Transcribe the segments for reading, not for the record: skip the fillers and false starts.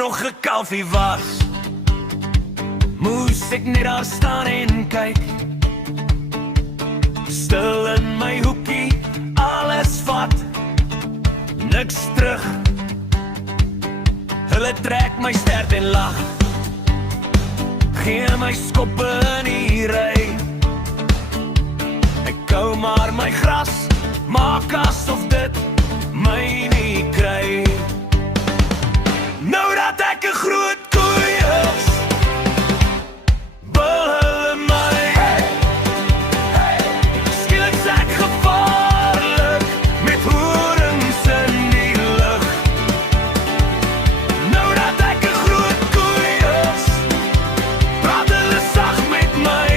nog 'n kalfie was, moes ek net daar staan en kyk, stil in my hoekie, alles vat, niks terug. Hulle trek my stert en lag, gee my skoppe in die ry. Ek kou maar my gras, maak asof dit my nie kry. Nou dat ek 'n groot koei is, bil hulle my. Skielik is ek gevaarlik, met horings in die lug. Nou dat ek 'n groot koei is, praat hulle sag met my.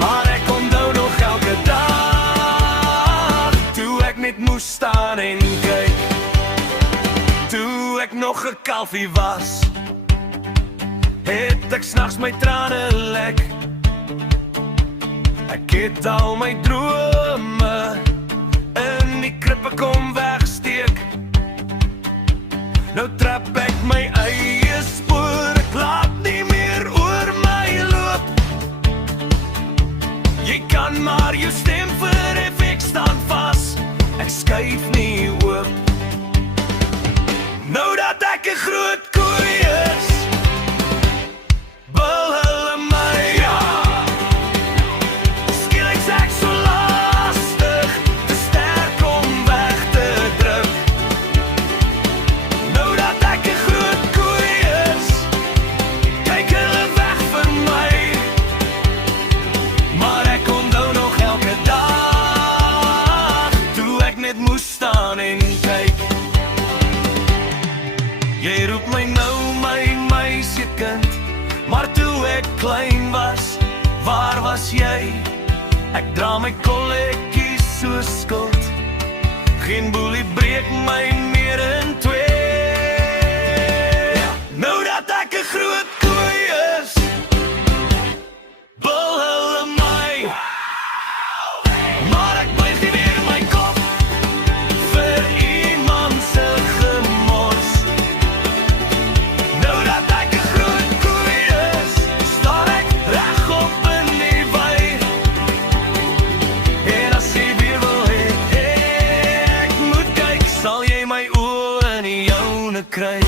Maar ek onthou nog elke dag, toe ek net moes staan en kyk, toe ek nog 'n kalfie was, het ek s'nags my trane lek. Ek het al my drome in die krippe kom wegsteek. Nou trap ek my eie spoor, ek laat nie meer oor my loop. Jy kan maar jou stem verhef, ek staan vas, ek skuif nie oop. Nou dat ek 'n groot koei is, bil hulle my. Skielik is ek so lastig, te sterk om weg te druk. Nou dat ek 'n groot koei is, kyk hulle weg van my. Maar ek onthou nog elke dag, toe ek net moes staan en kyk. Jy roep my nou, my meisiekind, maar toe ek klein was, waar was jy? Ek dra my kolletjies so skuld, geen boelie breek my meer in twee. Nou dat ek 'n groot koei is, bil hulle my. Maar ek buig nie weer my kop vir iemand se gemors. Nou dat ek 'n groot koei is, staan ek regop in die wei. En as jy weer wil hê, ek moet kyk, sal jy my oë in die joune kry.